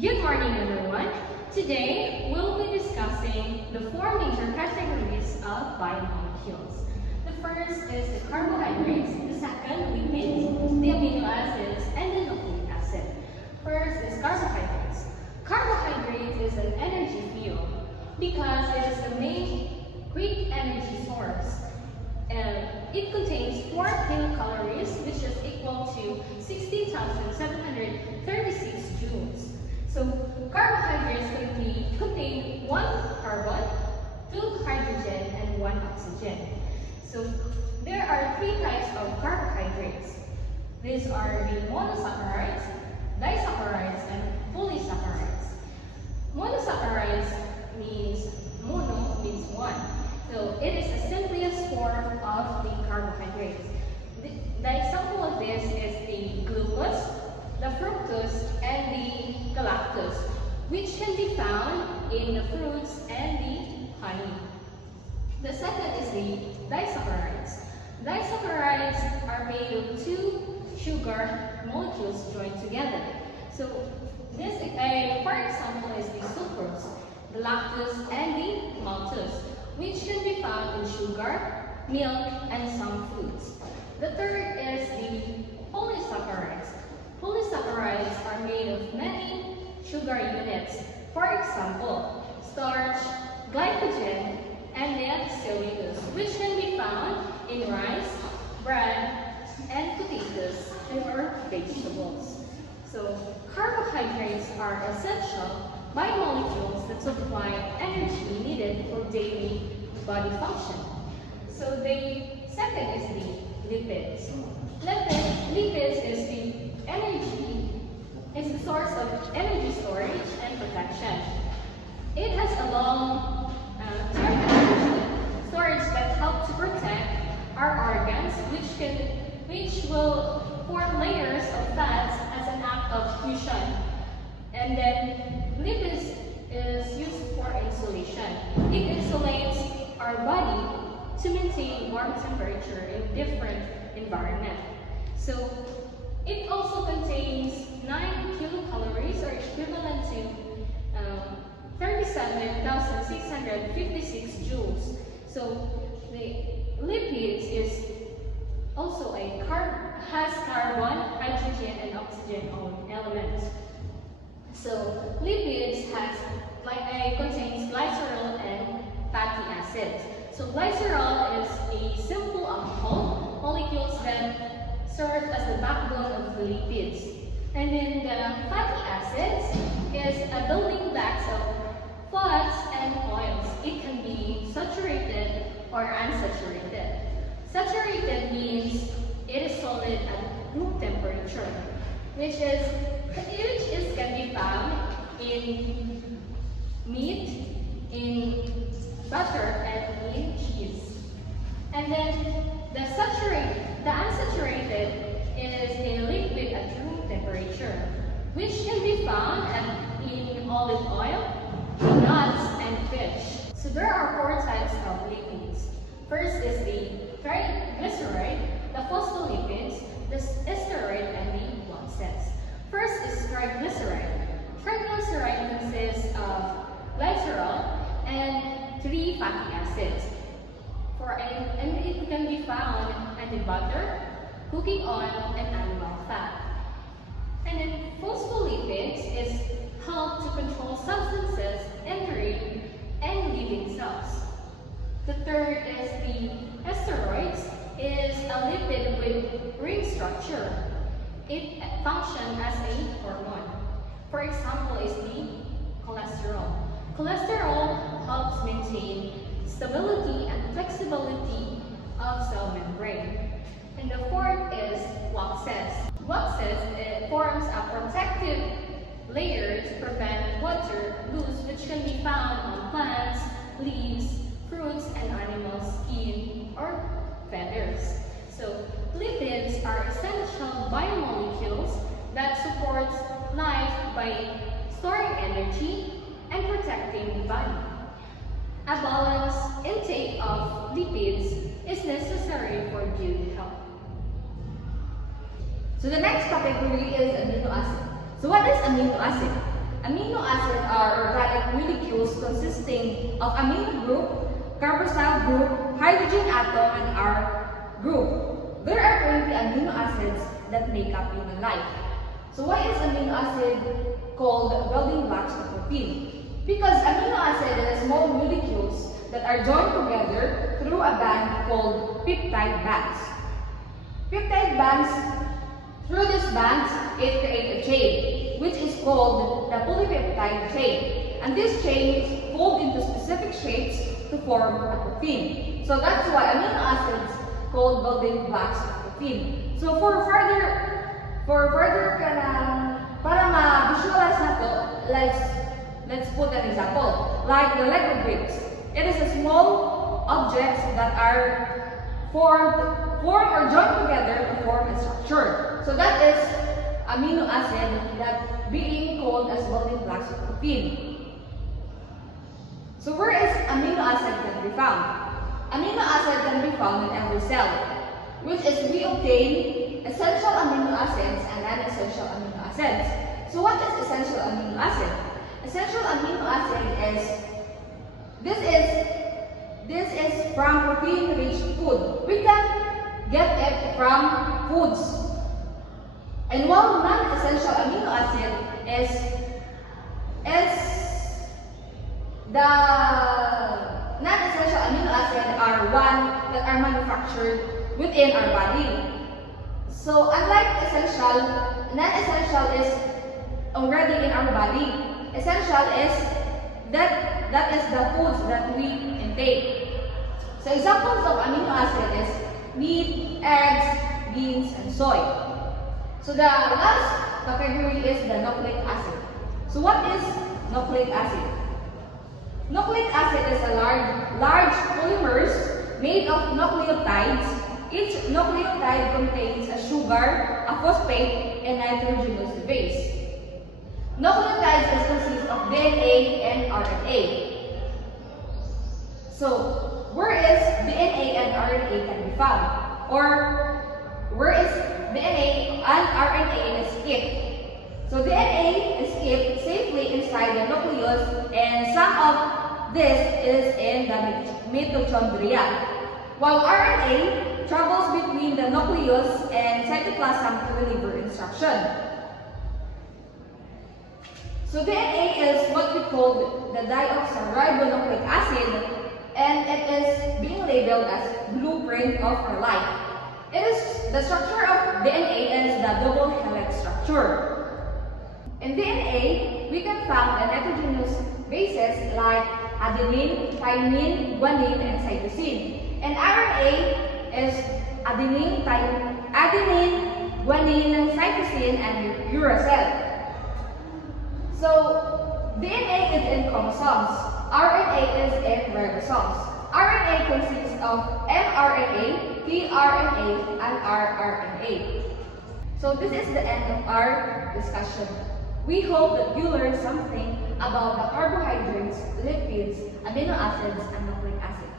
Good morning, everyone. Today, we'll be discussing the four major categories of biomolecules. The first is the carbohydrates, the second, lipids, the amino acids, and the nucleic acid. First is carbohydrates. Carbohydrates is an energy fuel because it is the main quick energy source. It contains 4 kilocalories, which is equal to 16,736 joules. So, carbohydrates contain 1 carbon, 2 hydrogen, and 1 oxygen. So, there are 3 types of carbohydrates. These are the monosaccharides, disaccharides, and polysaccharides. Monosaccharides means mono means 1. So, it is the simplest form of the carbohydrates. The example of this is the glucose, the fructose, and the galactose, which can be found in the fruits and the honey. The second is the disaccharides. Disaccharides are made of 2 sugar molecules joined together. So, this, for example, is the sucrose, the lactose, and the maltose, which can be found in sugar, milk, and some foods. The third is the polysaccharides. Polysaccharides are made of many sugar units. For example, starch, glycogen, and then cellulose, which can be found in rice, bread, and potatoes, or vegetables. So, carbohydrates are essential biomolecules that supply energy needed for daily body function. So, the second is the lipids. Lipids is the source of energy storage and protection. It has a long-term energy storage that helps to protect our organs, which will form layers of fats as an act of fusion. And then lipids is used for insulation. It insulates our body to maintain warm temperature in different environment. So it also contains 9 kilocalories, or equivalent to 37,656 joules. So the lipids is also has carbon, hydrogen, and oxygen elements. So lipids contains glycerol and fatty acids. So glycerol is a simple alcohol molecules that serve as the backbone of the lipids. And then the fatty acids is a building blocks of fats and oils. It can be saturated or unsaturated. Saturated means it is solid at room temperature, which can be found in meat, in butter, and in cheese. And then the unsaturated is a liquid at room temperature, which can be found in olive oil, nuts, and fish. So there are 4 types of lipids. First is the triglyceride, the phospholipids, the steroid, and the waxes. First is triglyceride. Triglyceride consists of glycerol and 3 fatty acids. And it can be found in butter, cooking oil, and animal fat. And then phospholipids help to control substances entering and leaving cells. The third is the steroids, is a lipid with ring structure. It functions as a hormone. For example, is the cholesterol. Cholesterol helps maintain stability and flexibility of cell membrane. And the fourth is waxes. Waxes forms a protective layer to prevent water loss, which can be found on plants, leaves, fruits, and animal skin or feathers. So lipids are essential biomolecules that support life by storing energy and protecting the body. A balanced intake of lipids is necessary for good health. So the next category is amino acid. So what is amino acid? Amino acids are organic molecules consisting of amino group, carboxyl group, hydrogen atom, and R group. There are 20 amino acids that make up human life. So why is amino acid called building blocks of protein? Because amino acid are small molecules that are joined together through a band called peptide bands. Peptide bands, through these bands, it creates a chain, which is called the polypeptide chain. And these chains fold into specific shapes to form a protein. So that's why amino acids called building blocks of protein. So for further para ma-visualize na to, let's put an example. Like the Lego bricks. It is a small objects that are formed or joined together to form a structure. So that is amino acid that being called as building blocks of protein. So where is amino acid can be found? Amino acid can be found in every cell, which is we obtain essential amino acids and non-essential amino acids. So what is essential amino acid? Essential amino acid this is from protein-rich food. We can get it from foods. And while non-essential amino acid is the non-essential amino acid are one that are manufactured within our body. So unlike essential, non-essential is already in our body. Essential is that is the foods that we intake. So examples of amino acid is meat, eggs, beans, and soy. So the last category is the nucleic acid. So what is nucleic acid? Nucleic acid is a large polymers made of nucleotides. Each nucleotide contains a sugar, a phosphate, and nitrogenous base. Nucleotides consist of DNA and RNA. So, where is DNA and RNA can be found? Or, where is DNA and RNA escape? So, DNA escape safely inside the nucleus, and some of this is in the mitochondria. While RNA travels between the nucleus and cytoplasm to deliver instruction. So DNA is what we call the deoxyribonucleic acid, and it is being labeled as blueprint of our life. It is the structure of DNA is the double helix structure. In DNA, we can find the nitrogenous bases like adenine, thymine, guanine, and cytosine. And RNA is adenine, guanine, cytosine, and uracil. So, DNA is in chromosomes. RNA is in ribosomes. RNA consists of mRNA, tRNA, and rRNA. So, this is the end of our discussion. We hope that you learned something about the carbohydrates, lipids, amino acids, and nucleic acid.